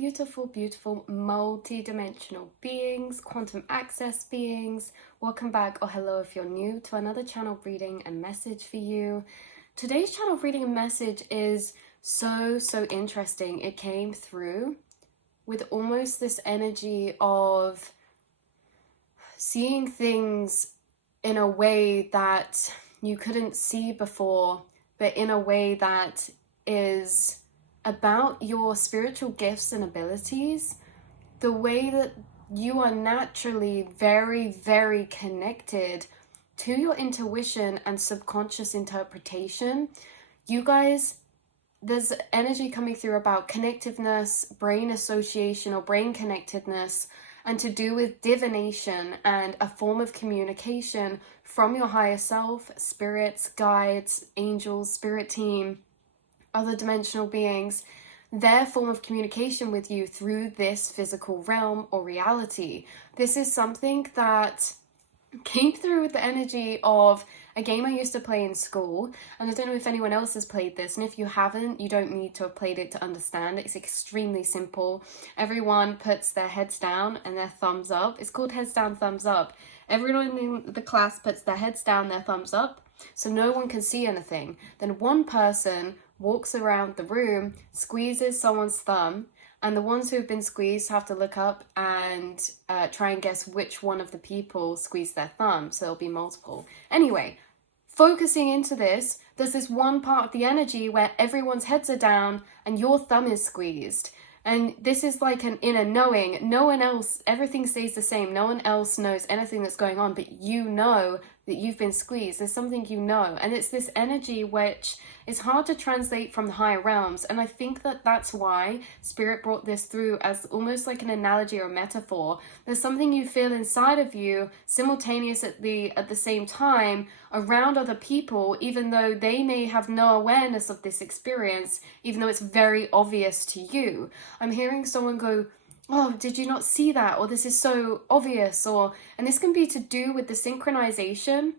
beautiful, beautiful multi-dimensional beings, quantum access beings. Welcome back, or hello if you're new, to another channel reading and message for you. Today's channel reading and message is so interesting. It came through with almost this energy of seeing things in a way that you couldn't see before, but in a way that is about your spiritual gifts and abilities, the way that you are naturally very connected to your intuition and subconscious interpretation. You guys, there's energy coming through about connectedness, brain association or brain connectedness, and to do with divination and a form of communication from your higher self, spirits, guides, angels, spirit team, other dimensional beings, their form of communication with you through this physical realm or reality. This is something that came through with the energy of a game I used to play in school, and I don't know if anyone else has played this, and if you haven't, you don't need to have played it to understand. It's extremely simple. Everyone puts their heads down and their thumbs up. It's called heads down, thumbs up. Everyone in the class puts their heads down, their thumbs up, so no one can see anything. Then one person walks around the room, squeezes someone's thumb, and the ones who have been squeezed have to look up and try and guess which one of the people squeezed their thumb, so there'll be multiple. Anyway, focusing into this, there's this one part of the energy where everyone's heads are down and your thumb is squeezed. And this is like an inner knowing. No one else, everything stays the same. No one else knows anything that's going on, but you know that you've been squeezed. There's something you know. And it's this energy which is hard to translate from the higher realms. And I think that that's why Spirit brought this through as almost like an analogy or metaphor. There's something you feel inside of you simultaneous at the same time around other people, even though they may have no awareness of this experience, even though it's very obvious to you. I'm hearing someone go, oh, did you not see that? Or this is so obvious. And this can be to do with the synchronization.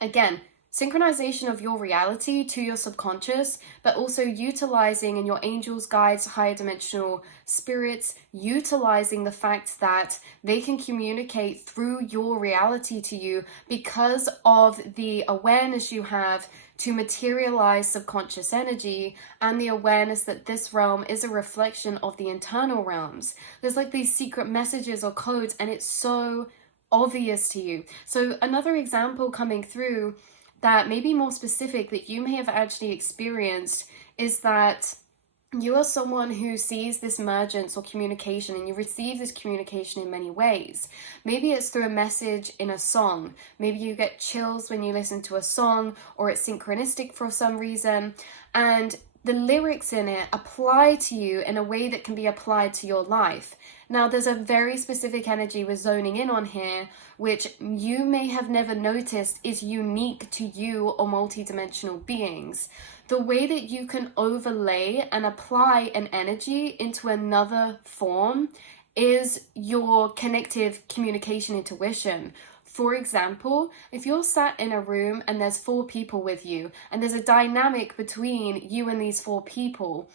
Again, synchronization of your reality to your subconscious, but also utilizing in your angels, guides, higher dimensional spirits, utilizing the fact that they can communicate through your reality to you because of the awareness you have to materialize subconscious energy and the awareness that this realm is a reflection of the internal realms. There's like these secret messages or codes, and it's so obvious to you. So another example coming through that may be more specific that you may have actually experienced is that you are someone who sees this emergence or communication, and you receive this communication in many ways. Maybe it's through a message in a song. Maybe you get chills when you listen to a song, or it's synchronistic for some reason, and the lyrics in it apply to you in a way that can be applied to your life. Now, there's a very specific energy we're zoning in on here, which you may have never noticed is unique to you or multidimensional beings. The way that you can overlay and apply an energy into another form is your connective communication intuition. For example, if you're sat in a room and there's 4 people with you, and there's a dynamic between you and these 4 people,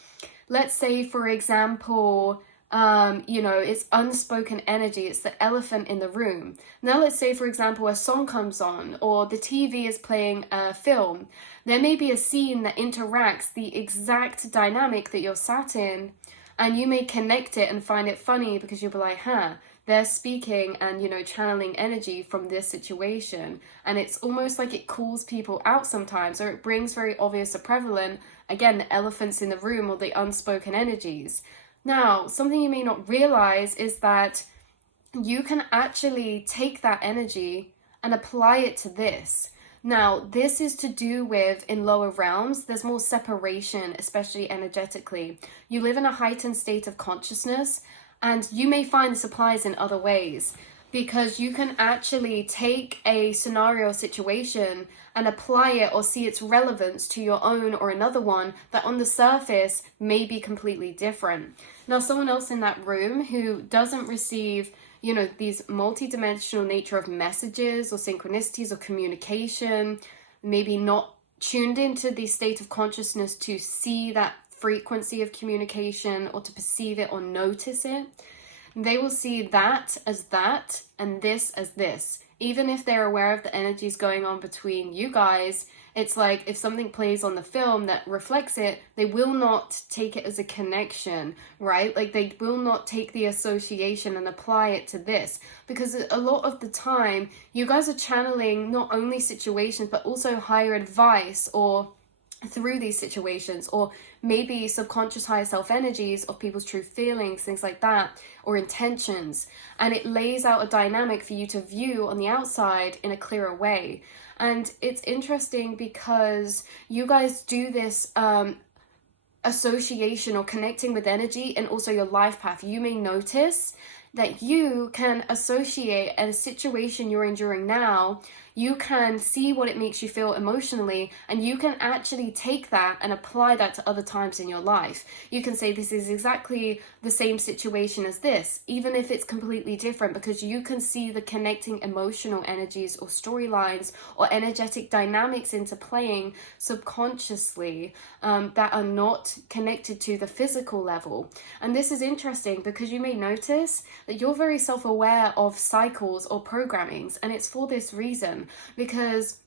let's say, for example, it's unspoken energy, it's the elephant in the room. Now let's say, for example, a song comes on, or the TV is playing a film. There may be a scene that interacts the exact dynamic that you're sat in, and you may connect it and find it funny because you'll be like, they're speaking and, channeling energy from this situation. And it's almost like it calls people out sometimes, or it brings very obvious or prevalent, again, the elephants in the room or the unspoken energies. Now, something you may not realize is that you can actually take that energy and apply it to this. Now, this is to do with, in lower realms, there's more separation, especially energetically. You live in a heightened state of consciousness, and you may find this applies in other ways, because you can actually take a scenario or situation and apply it or see its relevance to your own or another one that on the surface may be completely different. Now, someone else in that room who doesn't receive, these multidimensional nature of messages or synchronicities or communication, maybe not tuned into the state of consciousness to see that frequency of communication or to perceive it or notice it, they will see that and this as this. Even if they're aware of the energies going on between you guys, it's like if something plays on the film that reflects it, they will not take it as a connection, right? Like they will not take the association and apply it to this, because a lot of the time you guys are channeling not only situations but also higher advice or through these situations, or maybe subconscious higher self energies of people's true feelings, things like that, or intentions, and it lays out a dynamic for you to view on the outside in a clearer way. And it's interesting because you guys do this association or connecting with energy and also your life path. You may notice that you can associate a situation you're enduring now. You can see what it makes you feel emotionally, and you can actually take that and apply that to other times in your life. You can say this is exactly the same situation as this, even if it's completely different, because you can see the connecting emotional energies or storylines or energetic dynamics into playing subconsciously that are not connected to the physical level. And this is interesting because you may notice that you're very self-aware of cycles or programmings, and it's for this reason. Because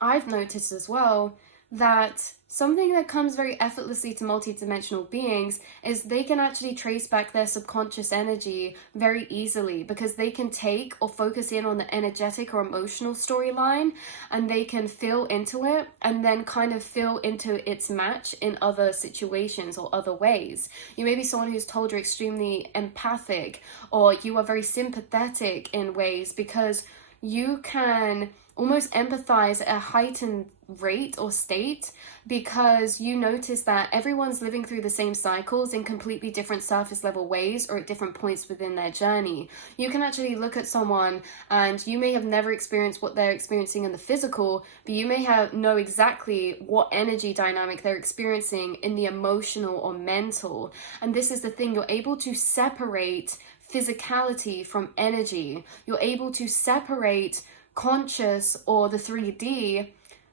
I've noticed as well that something that comes very effortlessly to multidimensional beings is they can actually trace back their subconscious energy very easily, because they can take or focus in on the energetic or emotional storyline, and they can feel into it and then kind of feel into its match in other situations or other ways. You may be someone who's told you're extremely empathic, or you are very sympathetic in ways, because you can almost empathize at a heightened rate or state, because you notice that everyone's living through the same cycles in completely different surface level ways or at different points within their journey. You can actually look at someone and you may have never experienced what they're experiencing in the physical, but you may know exactly what energy dynamic they're experiencing in the emotional or mental. And this is the thing, you're able to separate physicality from energy. You're able to separate conscious or the 3D,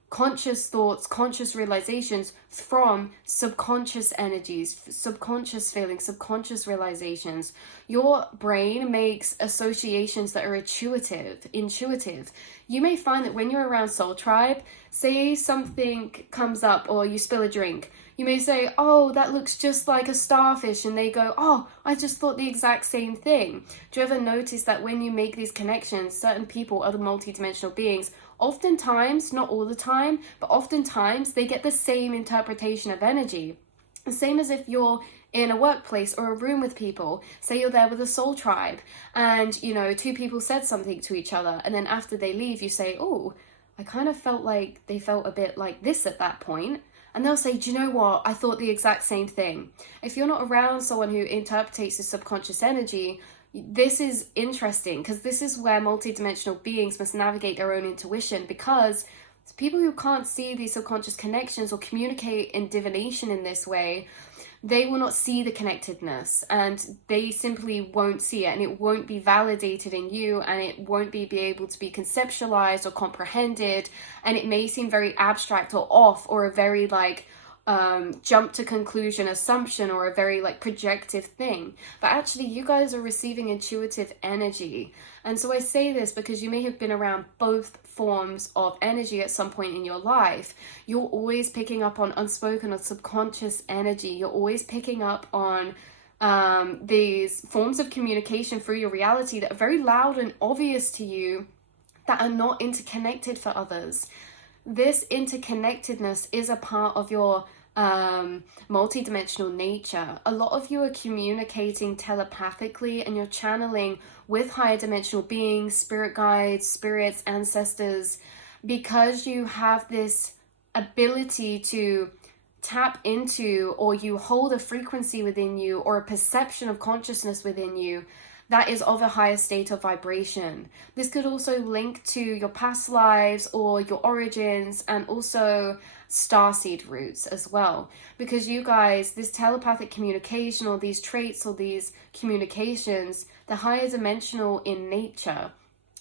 conscious thoughts, conscious realizations from subconscious energies, subconscious feelings, subconscious realizations. Your brain makes associations that are intuitive. You may find that when you're around Soul Tribe, say something comes up or you spill a drink, you may say, oh, that looks just like a starfish, and they go, oh, I just thought the exact same thing. Do you ever notice that when you make these connections, certain people, other multidimensional beings, oftentimes, not all the time, but oftentimes they get the same interpretation of energy? The same as if you're in a workplace or a room with people. Say you're there with a soul tribe and, two people said something to each other, and then after they leave, you say, oh, I kind of felt like they felt a bit like this at that point. And they'll say, do you know what? I thought the exact same thing. If you're not around someone who interprets the subconscious energy, this is interesting, because this is where multidimensional beings must navigate their own intuition, because people who can't see these subconscious connections or communicate in divination in this way, they will not see the connectedness, and they simply won't see it, and it won't be validated in you, and it won't be able to be conceptualized or comprehended, and it may seem very abstract or off, or a very jump to conclusion assumption, or a very projective thing. But actually you guys are receiving intuitive energy. And so I say this because you may have been around both forms of energy at some point in your life. You're always picking up on unspoken or subconscious energy. You're always picking up on these forms of communication through your reality that are very loud and obvious to you, that are not interconnected for others. This interconnectedness is a part of your multidimensional nature. A lot of you are communicating telepathically, and you're channeling with higher dimensional beings, spirit guides, spirits, ancestors, because you have this ability to tap into, or you hold a frequency within you, or a perception of consciousness within you that is of a higher state of vibration. This could also link to your past lives or your origins, and also starseed roots as well. Because you guys, this telepathic communication, or these traits, or these communications, they're higher dimensional in nature.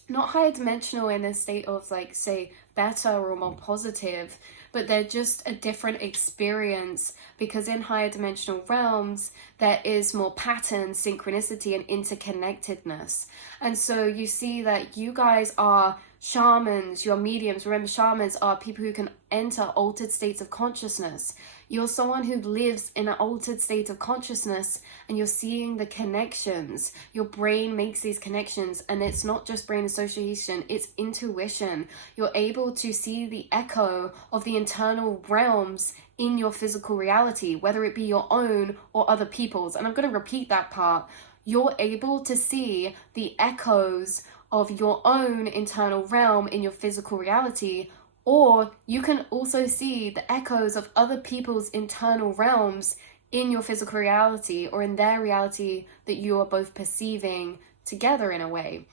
Not higher dimensional in a state of say better or more positive, but they're just a different experience, because in higher dimensional realms there is more pattern, synchronicity, and interconnectedness. And so you see that you guys are shamans, you're mediums. Remember, shamans are people who can enter altered states of consciousness. You're someone who lives in an altered state of consciousness, and you're seeing the connections. Your brain makes these connections, and it's not just brain association, it's intuition. You're able to see the echo of the internal realms in your physical reality, whether it be your own or other people's. And I'm going to repeat that part. You're able to see the echoes of your own internal realm in your physical reality, or you can also see the echoes of other people's internal realms in your physical reality, or in their reality that you are both perceiving together in a way.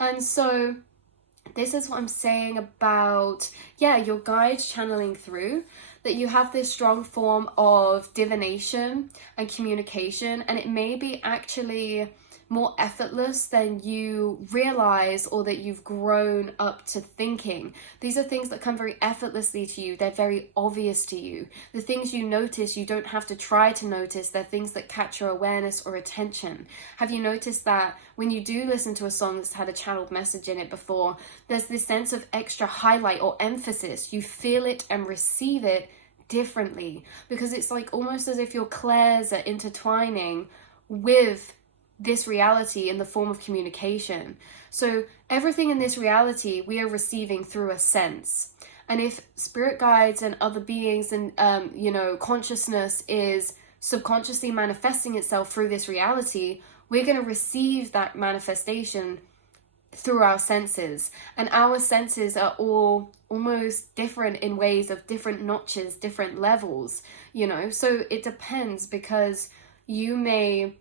And so this is what I'm saying about, your guides channeling through, that you have this strong form of divination and communication, and it may be actually more effortless than you realize, or that you've grown up to thinking. These are things that come very effortlessly to you. They're very obvious to you. The things you notice, you don't have to try to notice. They're things that catch your awareness or attention. Have you noticed that when you do listen to a song that's had a channeled message in it before, there's this sense of extra highlight or emphasis? You feel it and receive it differently, because it's like almost as if your clairs are intertwining with this reality in the form of communication. So everything in this reality we are receiving through a sense. And if spirit guides and other beings and consciousness is subconsciously manifesting itself through this reality, we're going to receive that manifestation through our senses. And our senses are all almost different in ways of different notches, different levels, so it depends, because you may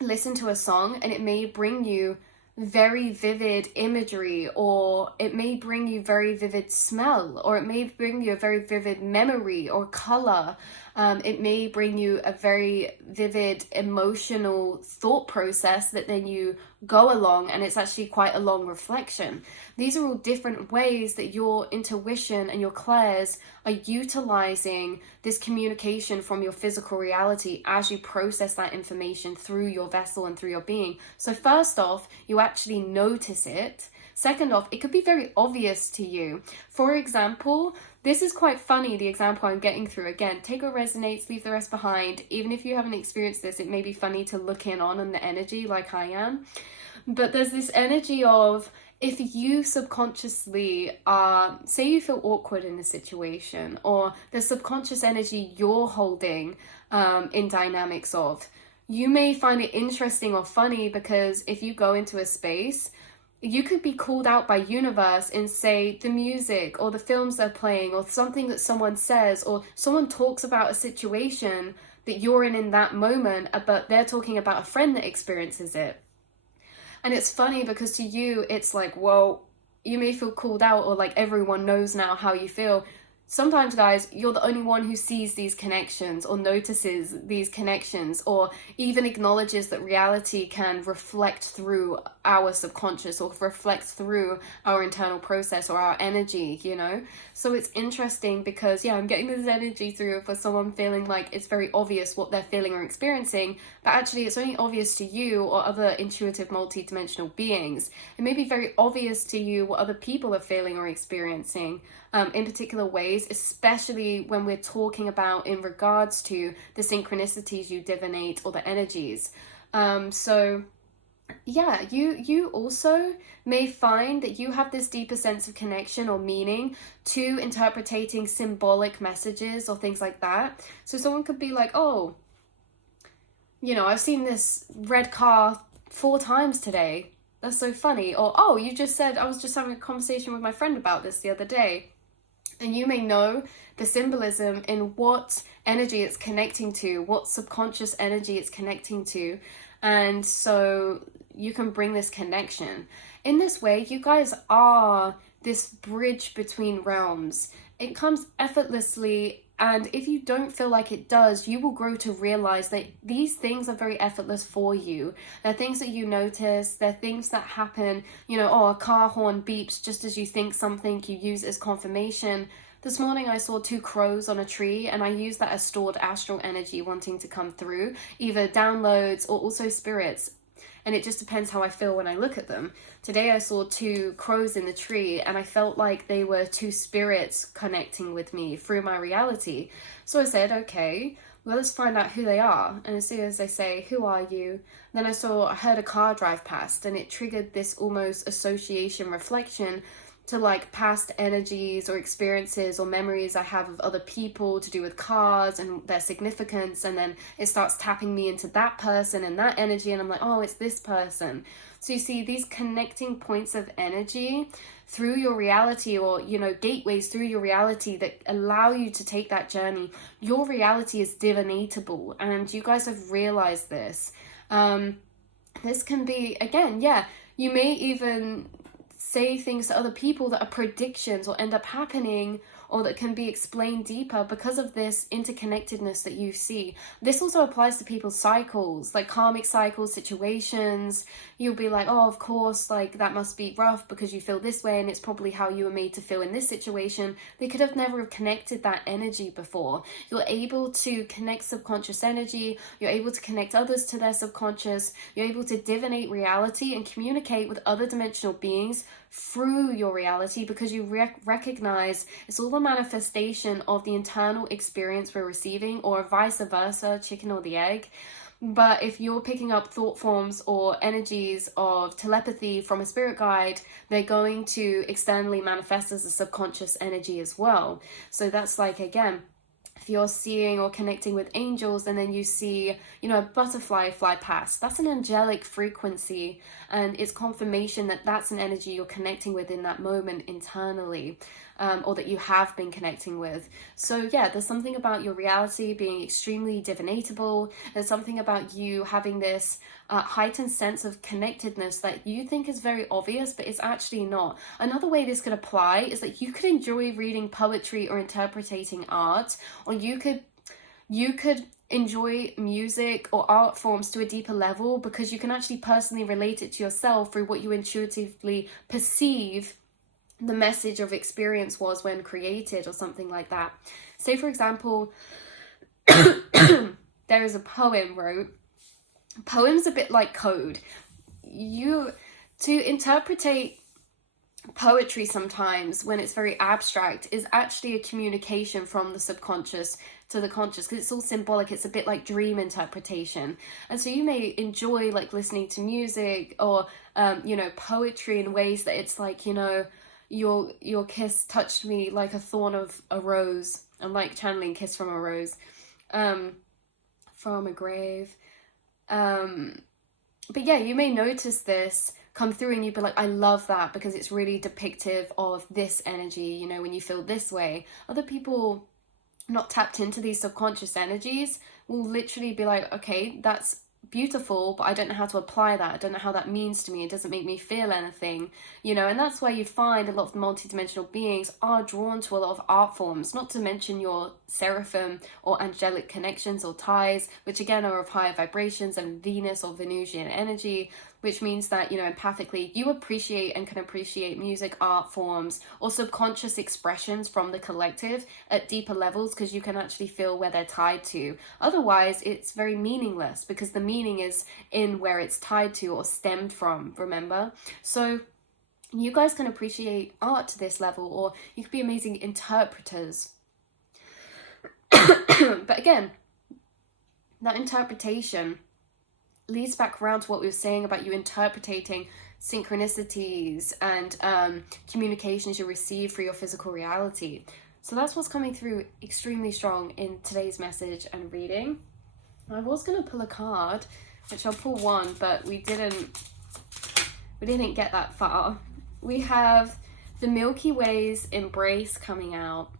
listen to a song and it may bring you very vivid imagery, or it may bring you very vivid smell, or it may bring you a very vivid memory or color. It may bring you a very vivid emotional thought process that then you go along, and it's actually quite a long reflection. These are all different ways that your intuition and your clairs are utilizing this communication from your physical reality as you process that information through your vessel and through your being. So first off, you actually notice it. Second off, it could be very obvious to you. For example, this is quite funny, the example I'm getting through. Again, take what resonates, leave the rest behind. Even if you haven't experienced this, it may be funny to look in on the energy like I am. But there's this energy of, if you subconsciously say you feel awkward in a situation, or the subconscious energy you're holding in dynamics of, you may find it interesting or funny, because if you go into a space, you could be called out by universe in, say, the music or the films they're playing, or something that someone says, or someone talks about a situation that you're in that moment, but they're talking about a friend that experiences it. And it's funny because to you, it's like, well, you may feel called out, or like everyone knows now how you feel. Sometimes, guys, you're the only one who sees these connections, or notices these connections, or even acknowledges that reality can reflect through our subconscious, or reflect through our internal process or our energy, So it's interesting because, I'm getting this energy through for someone feeling like it's very obvious what they're feeling or experiencing, but actually it's only obvious to you or other intuitive multidimensional beings. It may be very obvious to you what other people are feeling or experiencing in particular ways, especially when we're talking about in regards to the synchronicities you divinate, or the energies. You also may find that you have this deeper sense of connection or meaning to interpreting symbolic messages or things like that. So someone could be like, oh, I've seen this red car 4 times today. That's so funny. Or, oh, you just said, I was just having a conversation with my friend about this the other day. And you may know the symbolism in what energy it's connecting to, what subconscious energy it's connecting to. And so you can bring this connection. In this way, you guys are this bridge between realms. It comes effortlessly, and if you don't feel like it does, you will grow to realize that these things are very effortless for you. They're things that you notice, they're things that happen, a car horn beeps just as you think something, you use it as confirmation. This morning I saw 2 crows on a tree, and I use that as stored astral energy wanting to come through, either downloads or also spirits. And it just depends how I feel when I look at them. Today I saw 2 crows in the tree, and I felt like they were 2 spirits connecting with me through my reality. So I said, okay, well, let's find out who they are. And as soon as they say, who are you? Then I heard a car drive past, and it triggered this almost association reflection to like past energies or experiences or memories I have of other people to do with cars and their significance. And then it starts tapping me into that person and that energy. And I'm like, oh, it's this person. So you see these connecting points of energy through your reality, or, you know, gateways through your reality that allow you to take that journey. Your reality is divinatable, and you guys have realized this. This can be, again, yeah, you may even say things to other people that are predictions or end up happening, or that can be explained deeper because of this interconnectedness that you see. This also applies to people's cycles, like karmic cycles, situations. You'll be like, oh, of course, like that must be rough because you feel this way, and it's probably how you were made to feel in this situation. They could have never connected that energy before. You're able to connect subconscious energy. You're able to connect others to their subconscious. You're able to divinate reality and communicate with other dimensional beings through your reality, because you recognize it's all a manifestation of the internal experience we're receiving, or vice versa, chicken or the egg. But if you're picking up thought forms or energies of telepathy from a spirit guide, they're going to externally manifest as a subconscious energy as well. So that's like, again, if you're seeing or connecting with angels and then you see, you know, a butterfly fly past, that's an angelic frequency, and it's confirmation that that's an energy you're connecting with in that moment internally, or that you have been connecting with. So yeah, there's something about your reality being extremely divinatable. There's something about you having this heightened sense of connectedness that you think is very obvious, but it's actually not. Another way this could apply is that you could enjoy reading poetry or interpreting art, or you could enjoy music or art forms to a deeper level, because you can actually personally relate it to yourself through what you intuitively perceive the message of experience was when created, or something like that. Say, for example, there is a poem wrote. Poem's a bit like code. To interpretate poetry sometimes, when it's very abstract, is actually a communication from the subconscious to the conscious, because it's all symbolic. It's a bit like dream interpretation. And so you may enjoy like listening to music or you know, poetry in ways that it's like, you know, your kiss touched me like a thorn of a rose. I'm like channeling Kiss from a Rose, from a grave. But yeah, you may notice this come through and you'd be like, I love that because it's really depictive of this energy, you know, when you feel this way. Other people not tapped into these subconscious energies will literally be like, okay, that's beautiful, but I don't know how to apply that. I don't know how that means to me. It doesn't make me feel anything, you know. And that's why you find a lot of multidimensional beings are drawn to a lot of art forms, not to mention your seraphim or angelic connections or ties, which again are of higher vibrations, and Venus or Venusian energy, which means that, you know, empathically you appreciate and can appreciate music, art forms, or subconscious expressions from the collective at deeper levels, because you can actually feel where they're tied to. Otherwise, it's very meaningless, because the meaning is in where it's tied to or stemmed from, remember? So you guys can appreciate art to this level, or you could be amazing interpreters. But again, that interpretation leads back around to what we were saying about you interpreting synchronicities and communications you receive through your physical reality. So that's what's coming through extremely strong in today's message and reading. I was going to pull a card, which I'll pull one, but we didn't get that far. We have the Milky Way's Embrace coming out.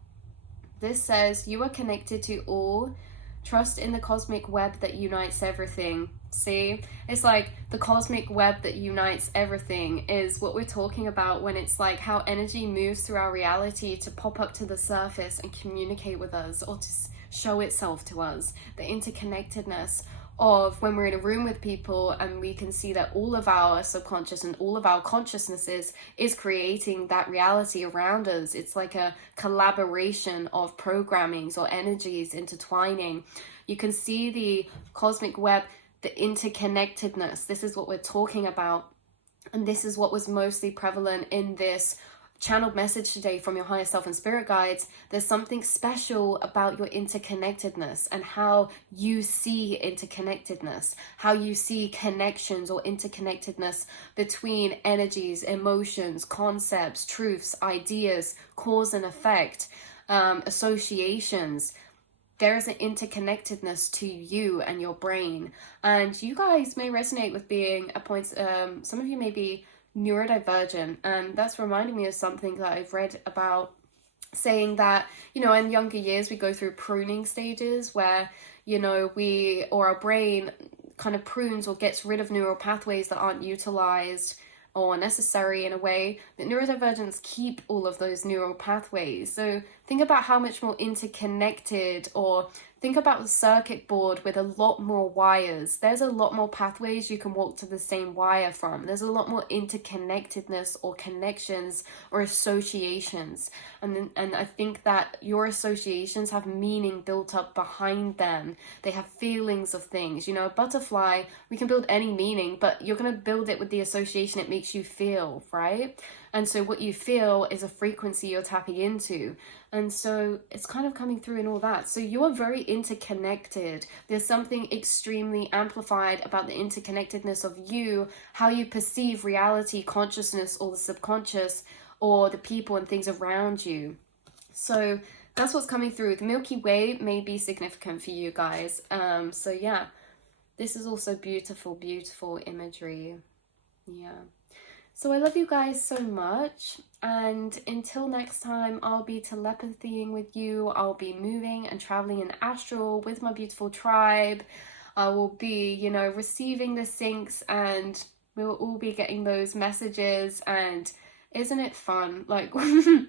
This says, you are connected to all. Trust in the cosmic web that unites everything. See, it's like the cosmic web that unites everything is what we're talking about when it's like how energy moves through our reality to pop up to the surface and communicate with us, or to show itself to us, the interconnectedness of when we're in a room with people and we can see that all of our subconscious and all of our consciousnesses is creating that reality around us. It's like a collaboration of programmings or energies intertwining. You can see the cosmic web, the interconnectedness. This is what we're talking about. And this is what was mostly prevalent in this channeled message today from your higher self and spirit guides. There's something special about your interconnectedness and how you see interconnectedness, how you see connections or interconnectedness between energies, emotions, concepts, truths, ideas, cause and effect, associations. There is an interconnectedness to you and your brain, and you guys may resonate with being a point. Some of you may be neurodivergent, and that's reminding me of something that I've read about, saying that, you know, in younger years we go through pruning stages where, you know, we or our brain kind of prunes or gets rid of neural pathways that aren't utilized or necessary in a way. But neurodivergents keep all of those neural pathways. So think about how much more interconnected, or think about the circuit board with a lot more wires. There's a lot more pathways you can walk to the same wire from. There's a lot more interconnectedness or connections or associations. And I think that your associations have meaning built up behind them. They have feelings of things. You know, a butterfly, we can build any meaning, but you're going to build it with the association it makes you feel, right? And so what you feel is a frequency you're tapping into. And so it's kind of coming through in all that. So you are very interconnected. There's something extremely amplified about the interconnectedness of you, how you perceive reality, consciousness, or the subconscious, or the people and things around you. So that's what's coming through. The Milky Way may be significant for you guys. So yeah, this is also beautiful, beautiful imagery. Yeah. So I love you guys so much, and until next time, I'll be telepathying with you. I'll be moving and traveling in astral with my beautiful tribe. I will be, you know, receiving the syncs, and we'll all be getting those messages. And isn't it fun? Like, isn't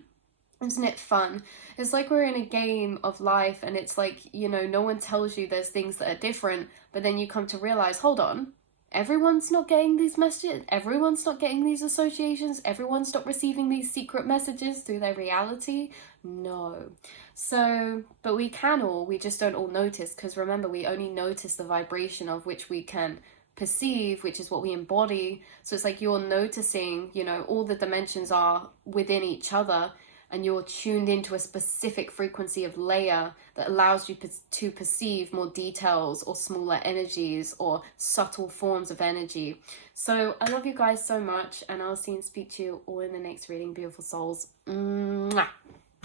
it fun? It's like we're in a game of life, and it's like, you know, no one tells you there's things that are different, but then you come to realize, hold on, everyone's not getting these messages, everyone's not getting these associations, everyone's not receiving these secret messages through their reality. No. So, but we can all, we just don't all notice, because remember, we only notice the vibration of which we can perceive, which is what we embody. So it's like you're noticing, you know, all the dimensions are within each other, and you're tuned into a specific frequency of layer that allows you to perceive more details or smaller energies or subtle forms of energy. So I love you guys so much, and I'll see and speak to you all in the next reading, beautiful souls. Mwah.